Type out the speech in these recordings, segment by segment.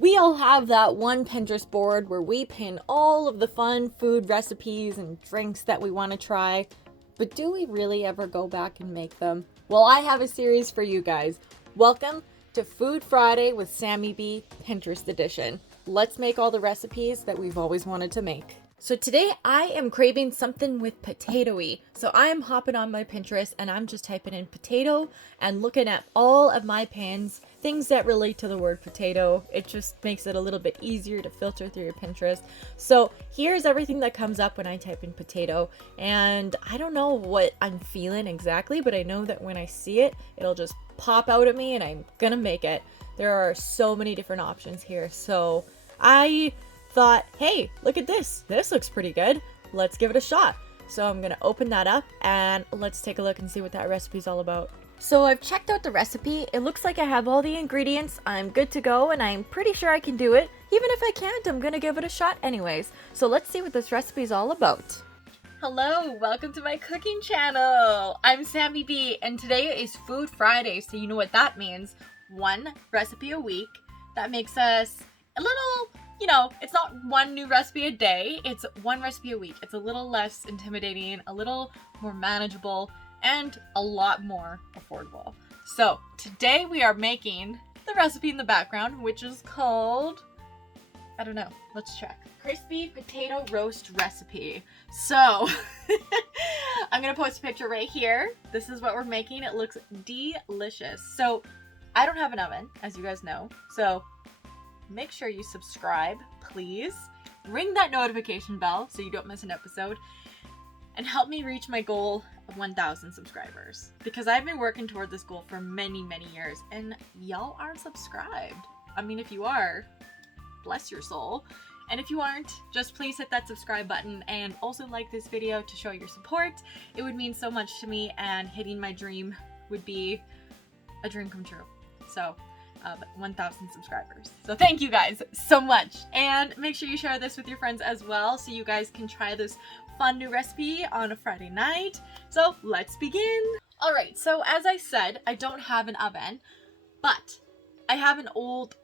We all have that one Pinterest board where we pin all of the fun food recipes and drinks that we want to try, but do we really ever go back and make them? Well, I have a series for you guys. Welcome to Food Friday with Samy Bee Pinterest Edition. Let's make all the recipes that we've always wanted to make. So today I am craving something with potato-y. So I am hopping on my Pinterest and I'm just typing in potato and looking at all of my pins, things that relate to the word potato. It just makes it a little bit easier to filter through your Pinterest. So here's everything that comes up when I type in potato. And I don't know what I'm feeling exactly, but I know that when I see it, it'll just pop out at me and I'm gonna make it. There are so many different options here. So I thought, hey, look at this. This looks pretty good. Let's give it a shot. So I'm gonna open that up and let's take a look and see what that recipe is all about. So I've checked out the recipe. It looks like I have all the ingredients. I'm good to go and I'm pretty sure I can do it. Even if I can't, I'm gonna give it a shot anyways. So let's see what this recipe is all about. Hello, welcome to my cooking channel. I'm Samy Bee and today is Food Friday. So you know what that means. One recipe a week. That makes us a little, it's not one new recipe a day, it's one recipe a week. It's a little less intimidating, a little more manageable, and a lot more affordable. So today we are making the recipe in the background, which is called, I don't know, let's check. Crispy potato roast recipe. So I'm gonna post a picture right here. This is what we're making. It looks delicious. So I don't have an oven, as you guys know, so make sure you subscribe, please. Ring that notification bell so you don't miss an episode. And help me reach my goal of 1,000 subscribers. Because I've been working toward this goal for many, many years. And y'all aren't subscribed. I mean, if you are, bless your soul. And if you aren't, just please hit that subscribe button. And also like this video to show your support. It would mean so much to me. And hitting my dream would be a dream come true. So 1,000 subscribers. So thank you guys so much. And make sure you share this with your friends as well so you guys can try this fun new recipe on a Friday night. So let's begin. All right, so as I said, I don't have an oven, but I have an old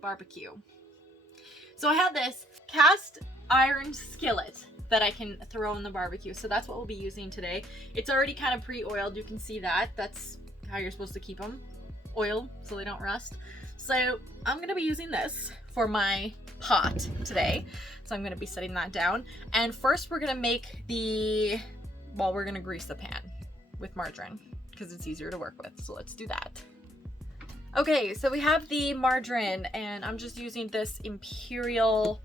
barbecue. So I have this cast iron skillet that I can throw in the barbecue. So that's what we'll be using today. It's already kind of pre-oiled. You can see that. That's how you're supposed to keep them oiled so they don't rust. So I'm going to be using this for my pot today. So I'm going to be setting that down. And first we're going to make we're going to grease the pan with margarine because it's easier to work with. So let's do that. Okay, so we have the margarine and I'm just using this Imperial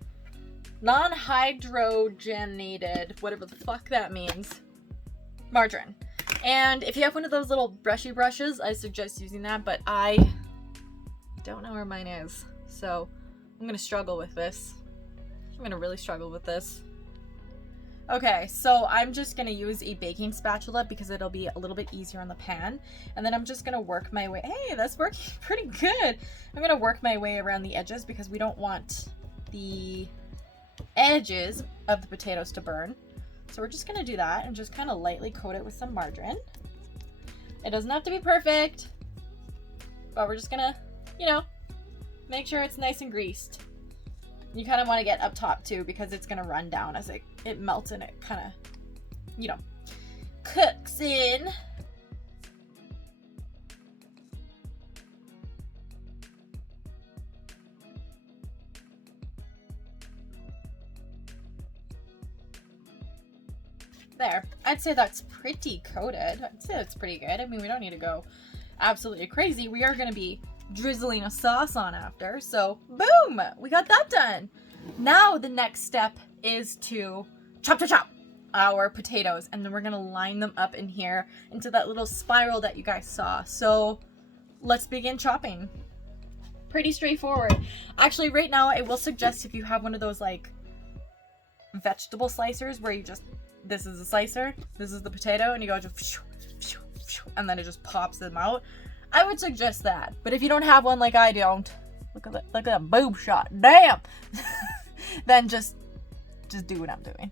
non-hydrogenated, whatever the fuck that means, margarine. And if you have one of those little brushy brushes, I suggest using that, but I don't know where mine is. So I'm gonna struggle with this. I'm gonna really struggle with this. Okay, so I'm just gonna use a baking spatula because it'll be a little bit easier on the pan. And then I'm just gonna work my way, hey, that's working pretty good. I'm gonna work my way around the edges because we don't want the edges of the potatoes to burn. So we're just gonna do that and just kind of lightly coat it with some margarine. It doesn't have to be perfect, but we're just gonna, make sure it's nice and greased. You kind of want to get up top too because it's gonna run down as it melts and it kind of, cooks in. There, I'd say that's pretty coated. I'd say that's pretty good. I mean, we don't need to go absolutely crazy. We are going to be drizzling a sauce on after. So, boom, we got that done. Now the next step is to chop our potatoes. And then we're going to line them up in here into that little spiral that you guys saw. So let's begin chopping. Pretty straightforward. Actually, right now, I will suggest if you have one of those like vegetable slicers where you just, this is a slicer, this is the potato, and you go just and then it just pops them out. I would suggest that. But if you don't have one like I don't, look at that boob shot. Damn. Then just do what I'm doing.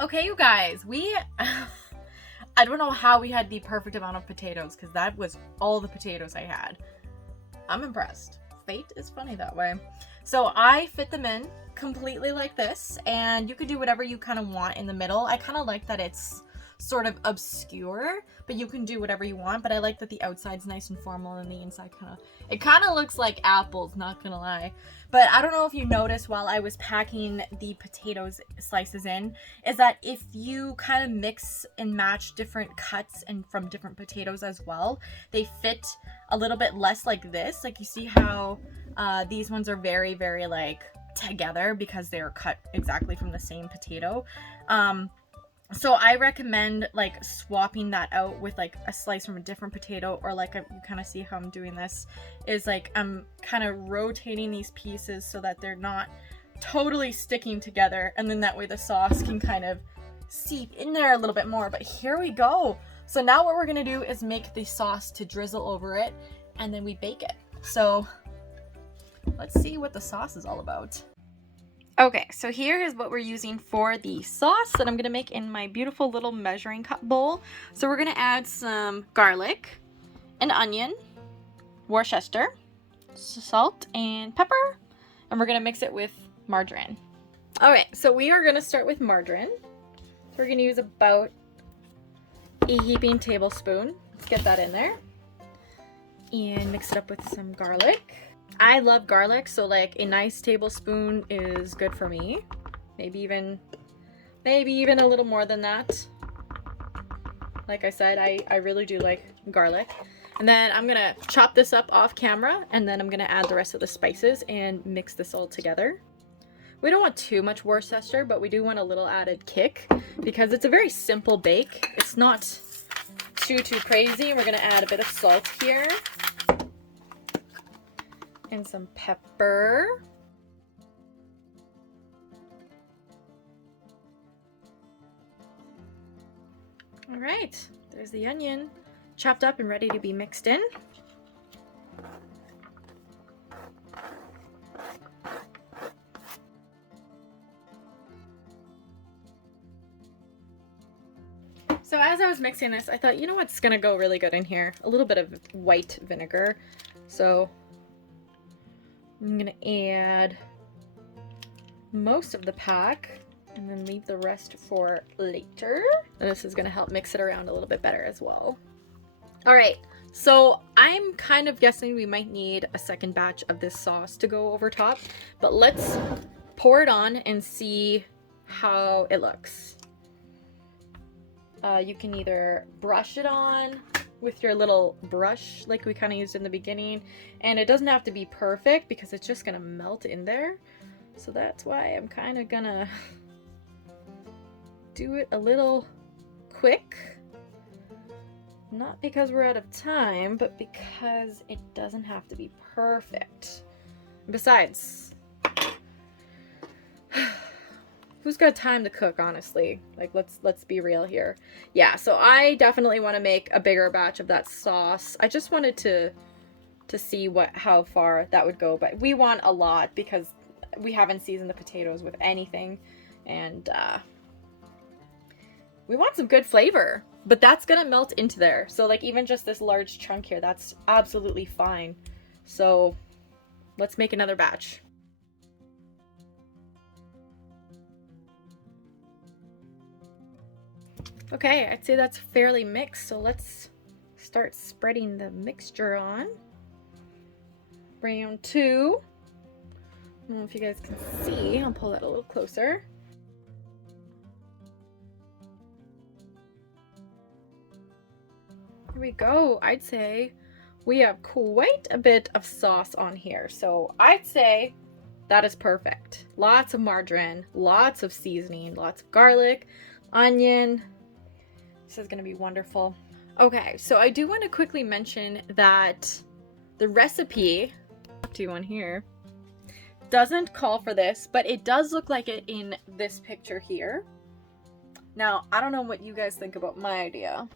Okay, you guys, I don't know how we had the perfect amount of potatoes, because that was all the potatoes I had. I'm impressed. Fate is funny that way. So I fit them in completely like this, and you could do whatever you kind of want in the middle. I kind of like that it's sort of obscure, but you can do whatever you want. But I like that the outside's nice and formal and the inside kind of looks like apples, not gonna lie. But I don't know if you noticed while I was packing the potatoes slices in, is that if you kind of mix and match different cuts and from different potatoes as well, they fit a little bit less like this. Like you see how these ones are very, very like together because they're cut exactly from the same potato. So I recommend like swapping that out with like a slice from a different potato, or like you kind of see how I'm doing this is like I'm kind of rotating these pieces so that they're not totally sticking together, and then that way the sauce can kind of seep in there a little bit more. But here we go. So now what we're gonna do is make the sauce to drizzle over it, and then we bake it. So let's see what the sauce is all about. Okay, so here is what we're using for the sauce that I'm gonna make in my beautiful little measuring cup bowl. So we're gonna add some garlic, an onion, Worcester, salt and pepper, and we're gonna mix it with margarine. All right, so we are gonna start with margarine. So we're gonna use about a heaping tablespoon. Let's get that in there. And mix it up with some garlic. I love garlic, so like a nice tablespoon is good for me. Maybe even a little more than that. Like I said, I really do like garlic. And then I'm gonna chop this up off camera, and then I'm gonna add the rest of the spices and mix this all together. We don't want too much Worcester, but we do want a little added kick because it's a very simple bake. It's not too crazy. We're gonna add a bit of salt here. And some pepper. All right, there's the onion, chopped up and ready to be mixed in. So as I was mixing this, I thought, you know what's gonna go really good in here? A little bit of white vinegar. So I'm gonna add most of the pack and then leave the rest for later. And this is gonna help mix it around a little bit better as well. All right, so I'm kind of guessing we might need a second batch of this sauce to go over top, but let's pour it on and see how it looks. You can either brush it on with your little brush like we kind of used in the beginning, and it doesn't have to be perfect because it's just gonna melt in there. So that's why I'm kind of gonna do it a little quick, not because we're out of time, but because it doesn't have to be perfect. Besides, who's got time to cook, honestly? Like, let's be real here. Yeah, so I definitely want to make a bigger batch of that sauce. I just wanted to see how far that would go, but we want a lot because we haven't seasoned the potatoes with anything, and we want some good flavor, but that's gonna melt into there. So like even just this large chunk here, that's absolutely fine. So let's make another batch. Okay, I'd say that's fairly mixed, so let's start spreading the mixture on. Round two. I don't know if you guys can see. I'll pull that a little closer. Here we go. I'd say we have quite a bit of sauce on here, so I'd say that is perfect. Lots of margarine, lots of seasoning, lots of garlic, onion. This is gonna be wonderful. Okay, so I do want to quickly mention that the recipe, do one here, doesn't call for this, but it does look like it in this picture here. Now, I don't know what you guys think about my idea.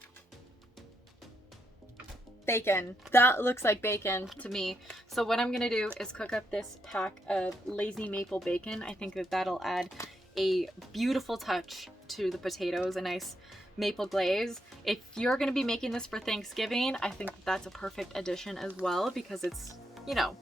Bacon. That looks like bacon to me. So what I'm gonna do is cook up this pack of lazy maple bacon. I think that that'll add a beautiful touch to the potatoes, a nice maple glaze. If you're going to be making this for Thanksgiving, I think that's a perfect addition as well, because it's, you know,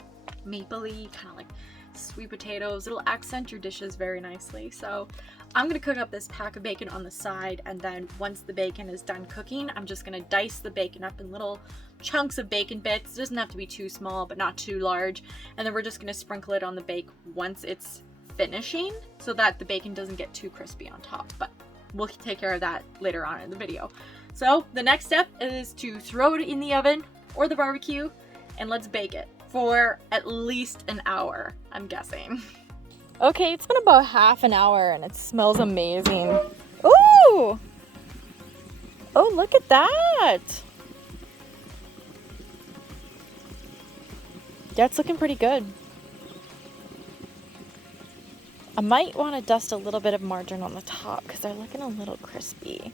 mapley, kind of like sweet potatoes. It'll accent your dishes very nicely. So I'm going to cook up this pack of bacon on the side, and then once the bacon is done cooking, I'm just going to dice the bacon up in little chunks of bacon bits. It doesn't have to be too small, but not too large. And then we're just going to sprinkle it on the bake once it's finishing, so that the bacon doesn't get too crispy on top. But we'll take care of that later on in the video. So the next step is to throw it in the oven or the barbecue, and let's bake it for at least an hour, I'm guessing. Okay, it's been about half an hour and it smells amazing. Ooh! Oh, look at that! Yeah, it's looking pretty good. I might want to dust a little bit of margarine on the top because they're looking a little crispy.